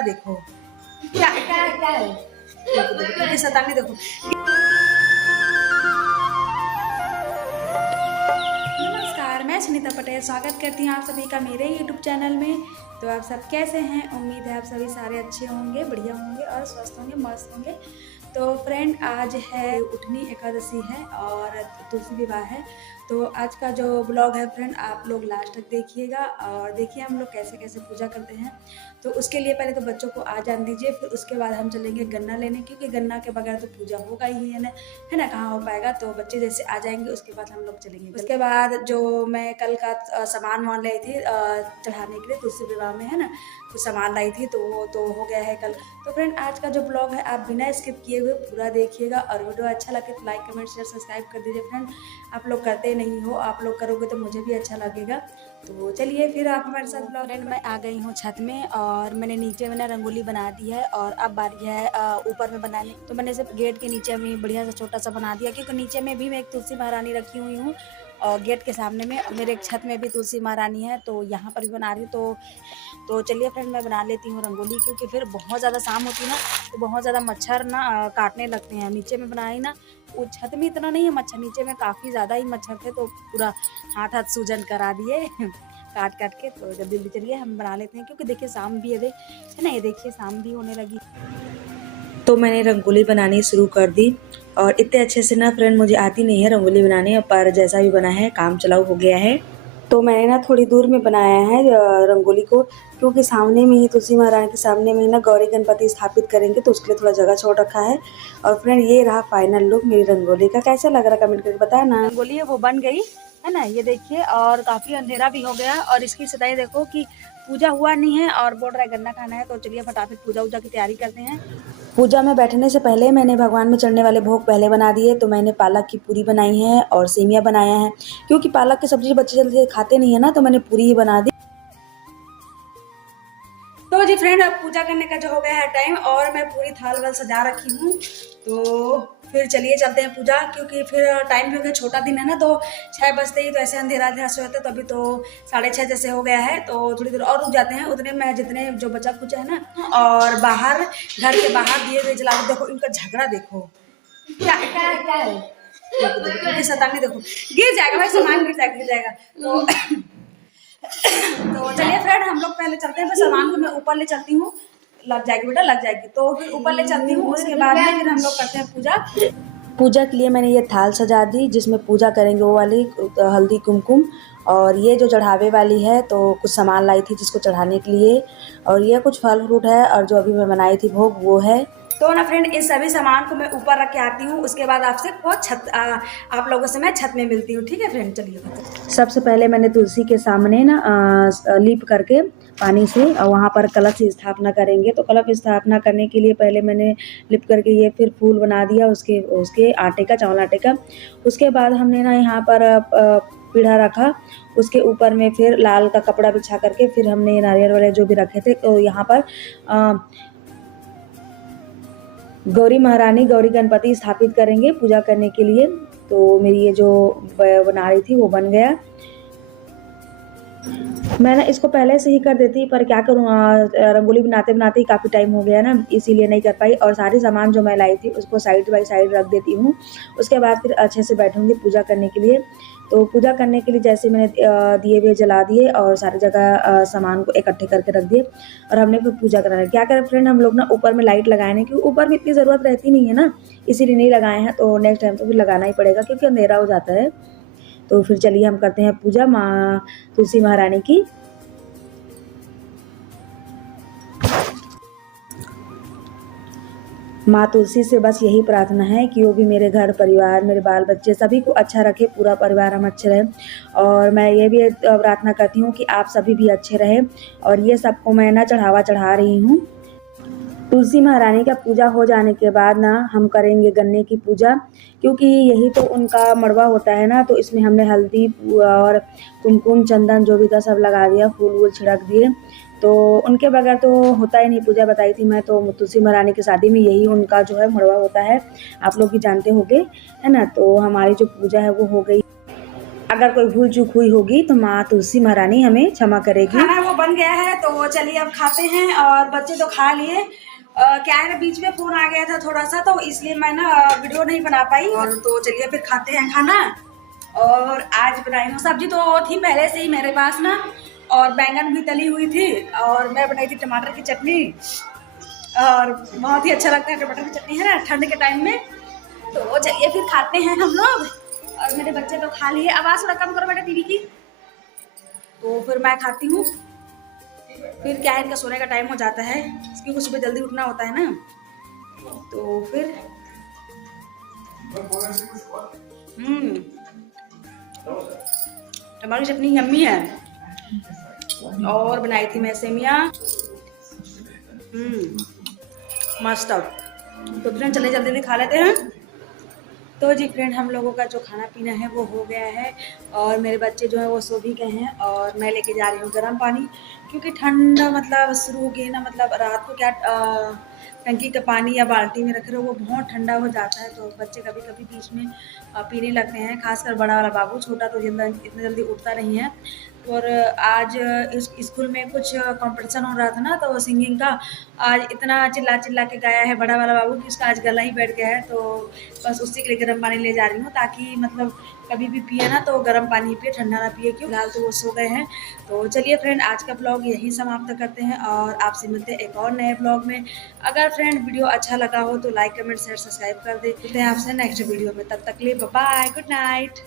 झगड़ा देखो, क्या क्या क्या है, देखो शैतानी देखो। नमस्कार, मैं सुनीता पटेल स्वागत करती हूँ आप सभी का मेरे यूट्यूब चैनल में। तो आप सब कैसे हैं? उम्मीद है आप सभी सारे अच्छे होंगे, बढ़िया होंगे और स्वस्थ होंगे, मस्त होंगे। तो फ्रेंड, आज है उठनी एकादशी है और तुलसी विवाह है। तो आज का जो ब्लॉग है फ्रेंड, आप लोग लास्ट तक देखिएगा और देखिए हम लोग कैसे कैसे पूजा करते हैं। तो उसके लिए पहले तो बच्चों को आ जान दीजिए, फिर उसके बाद हम चलेंगे गन्ना लेने, क्योंकि गन्ना के बगैर तो पूजा होगा ही है ना, कहाँ हो पाएगा। तो बच्चे जैसे आ जाएंगे उसके बाद हम लोग चलेंगे। उसके बाद जो मैं कल का सामान मान लाई थी चढ़ाने के लिए तुलसी विवाह में, है ना, कुछ सामान लाई थी, तो वो तो हो गया है कल। तो फ्रेंड, आज का जो ब्लॉग है आप बिना स्किप किए हुए पूरा देखिएगा और वीडियो अच्छा लगे तो लाइक कमेंट शेयर सब्सक्राइब कर दीजिए फ्रेंड। आप लोग करते नहीं हो, आप लोग करोगे तो मुझे भी अच्छा लगेगा। तो चलिए फिर आप हमारे साथ ब्लॉग। फ्रेंड, मैं आ गई हूँ छत में और मैंने नीचे में ना रंगोली बना दी है और अब बारी है ऊपर में बनाने। तो मैंने सिर्फ गेट के नीचे में बढ़िया सा छोटा सा बना दिया, क्योंकि नीचे में भी मैं एक तुलसी महारानी रखी हुई हूँ और गेट के सामने में मेरे एक छत में भी तुलसी महारानी है, तो यहाँ पर भी बना रही हूँ। तो चलिए फ्रेंड, मैं बना लेती हूँ रंगोली, क्योंकि फिर बहुत ज़्यादा शाम होती है ना तो बहुत ज़्यादा मच्छर ना काटने लगते हैं। नीचे में बनाई ना, वो छत में इतना नहीं है मच्छर, नीचे में काफ़ी ज़्यादा ही मच्छर थे, तो पूरा हाथ सूजन करा दिए काट के। तो जल्दी जल्दी चलिए हम बना लेते हैं, क्योंकि देखिए शाम भी है ना, ये देखिए शाम भी होने लगी। तो मैंने रंगोली बनानी शुरू कर दी और इतने अच्छे से ना फ्रेंड मुझे आती नहीं है रंगोली बनाने, पर जैसा भी बना है काम चलाऊ हो गया है। तो मैंने ना थोड़ी दूर में बनाया है रंगोली को, क्योंकि सामने में ही तुलसी महारानी के सामने में ना गौरी गणपति स्थापित करेंगे, तो उसके लिए थोड़ा जगह छोड़ रखा है। और फ्रेंड, ये रहा फाइनल लुक मेरी रंगोली का। कैसा लग रहा कमेंट करके बताया ना। रंगोली है वो बन गई है ना, ये देखिए, और काफ़ी अंधेरा भी हो गया और इसकी सदाई देखो कि पूजा हुआ नहीं है और बोल रहा है गन्ना खाना है। तो चलिए फटाफट पूजा की तैयारी करते हैं। पूजा में बैठने से पहले मैंने भगवान में चढ़ने वाले भोग पहले बना दिए। तो मैंने पालक की पूरी बनाई है और सेमिया बनाया है, क्योंकि पालक की सब्जी बच्चे जल्दी खाते नहीं है ना, तो मैंने पूरी ही बना दी। तो जी फ्रेंड, अब पूजा करने का जो हो गया है टाइम और मैं पूरी थाल वाल सजा रखी हूँ। तो फिर चलिए चलते हैं पूजा, क्योंकि फिर टाइम भी हो गया, छोटा दिन है ना, तो 6 बजते ही तो ऐसे अंधेरा से होता है। तो अभी तो 6:30 जैसे हो गया है, तो थोड़ी देर और रुक जाते हैं। उतने में जितने जो बचा कुचा है ना, और बाहर घर के बाहर दिए हुए जला, देखो इनका झगड़ा देखो, क्या क्या क्या है, देखो शैतानी देखो, गिर जाएगा भाई, सामान गिर जाएगा। तो चलिए फ्रेंड, हम लोग पहले चलते हैं। फिर सामान को मैं ऊपर ले चलती हूँ, लग जाएगी बेटा लग जाएगी। तो फिर ऊपर ले चलती हूँ, उसके बाद में फिर हम लोग करते हैं पूजा के लिए मैंने ये थाल सजा दी, जिसमें पूजा करेंगे वो वाली हल्दी कुमकुम। और ये जो चढ़ावे वाली है, तो कुछ सामान लाई थी जिसको चढ़ाने के लिए, और ये कुछ फल फ्रूट है, और जो अभी मैं बनाई थी भोग वो है। तो ना फ्रेंड, इन सभी सामान को मैं ऊपर रख के आती हूँ, उसके बाद आपसे बहुत आप लोगों से मैं छत में मिलती हूँ, ठीक है फ्रेंड। चलिए, सबसे पहले मैंने तुलसी के सामने ना लीप करके पानी से और वहाँ पर कलश की स्थापना करेंगे। तो कलश स्थापना करने के लिए पहले मैंने लिप करके ये फिर फूल बना दिया उसके आटे का, चावल आटे का। उसके बाद हमने ना यहाँ पर पीढ़ा रखा, उसके ऊपर में फिर लाल का कपड़ा बिछा करके फिर हमने नारियल वाले जो भी रखे थे, तो यहाँ पर गौरी महारानी गौरी गणपति स्थापित करेंगे पूजा करने के लिए। तो मेरी ये जो बना रही थी वो बन गया। मैं ना इसको पहले से ही कर देती, पर क्या करूँ, रंगोली बनाते बनाते ही काफ़ी टाइम हो गया ना, इसीलिए नहीं कर पाई। और सारे सामान जो मैं लाई थी उसको साइड बाई साइड रख देती हूँ, उसके बाद फिर अच्छे से बैठूंगी पूजा करने के लिए। तो पूजा करने के लिए जैसे मैंने दिए हुए जला दिए और सारी जगह सामान को इकट्ठे करके रख दिए, और हमने फिर पूजा कराना। क्या करें फ्रेंड, हम लोग ना ऊपर में लाइट लगाए नहीं, क्योंकि ऊपर में इतनी ज़रूरत रहती नहीं है ना, इसीलिए नहीं लगाए हैं। तो नेक्स्ट टाइम तो फिर लगाना ही पड़ेगा, क्योंकि अंधेरा हो जाता है। तो फिर चलिए हम करते हैं पूजा माँ तुलसी महारानी की। माँ तुलसी से बस यही प्रार्थना है कि वो भी मेरे घर परिवार, मेरे बाल बच्चे सभी को अच्छा रखे, पूरा परिवार हम अच्छे रहें। और मैं ये भी प्रार्थना करती हूँ कि आप सभी भी अच्छे रहें। और ये सबको मैं ना चढ़ावा चढ़ा रही हूँ। तुलसी महारानी का पूजा हो जाने के बाद ना हम करेंगे गन्ने की पूजा, क्योंकि यही तो उनका मड़वा होता है ना। तो इसमें हमने हल्दी और कुमकुम चंदन जो भी था सब लगा दिया, फूल वूल छिड़क दिए। तो उनके बगैर तो होता ही नहीं पूजा, बताई थी मैं। तो तुलसी महारानी की शादी में यही उनका जो है मड़वा होता है, आप लोग भी जानते होंगे, है ना। तो हमारी जो पूजा है वो हो गई। अगर कोई भूल चूक हुई होगी तो माँ तुलसी महारानी हमें क्षमा करेगी। खाना वो बन गया है तो चलिए अब खाते हैं। और बच्चे तो खा लिए। क्या है ना, बीच में फोन आ गया था थोड़ा सा, तो इसलिए मैं ना वीडियो नहीं बना पाई। और तो चलिए फिर खाते हैं खाना। और आज बनाई हूँ सब्जी, तो थी पहले से ही मेरे पास ना, और बैंगन भी तली हुई थी, और मैं बनाई थी टमाटर की चटनी। और बहुत ही अच्छा लगता है टमाटर की चटनी, है ना, ठंड के टाइम में। तो चलिए फिर खाते हैं हम लोग। और मेरे बच्चे तो खा लिए। आवाज़ थोड़ा कम करो बेटा टीवी की। तो फिर मैं खाती हूँ। फिर क्या है, इनका सोने का टाइम हो जाता है, क्योंकि सुबह जल्दी उठना होता है ना। तो फिर टमाटर की चटनी यम्मी है। और बनाई थी मैं सेमिया। मस्त। तो फ्रेंड चले जल्दी जल्दी खा लेते हैं। तो जी फ्रेंड, हम लोगों का जो खाना पीना है वो हो गया है। और मेरे बच्चे जो हैं वो सो भी गए हैं। और मैं लेके जा रही हूँ गर्म पानी, क्योंकि ठंडा मतलब शुरू हो गई ना। मतलब रात को क्या टंकी का पानी या बाल्टी में रख रहे हो वो बहुत ठंडा हो जाता है। तो बच्चे कभी कभी बीच में पीने लगते हैं, खासकर बड़ा वाला बाबू। छोटा तो इतना जल्दी उठता नहीं है। और आज इस स्कूल में कुछ कंपटीशन हो रहा था ना, तो सिंगिंग का। आज इतना चिल्ला चिल्ला के गाया है बड़ा वाला बाबू कि उसका आज गला ही बैठ गया है। तो बस उसी के लिए गर्म पानी ले जा रही हूँ, ताकि मतलब कभी भी पिए ना तो गर्म पानी पिए, ठंडा ना पिए। क्यों, फिलहाल तो वो सो गए हैं। तो चलिए फ्रेंड, आज का ब्लॉग यहीं समाप्त करते हैं, और आपसे मिलते हैं एक और नए ब्लॉग में। अगर फ्रेंड वीडियो अच्छा लगा हो तो लाइक कमेंट शेयर सब्सक्राइब कर देते हैं। आपसे नेक्स्ट वीडियो में, तब तक के लिए बाय बाय, गुड नाइट।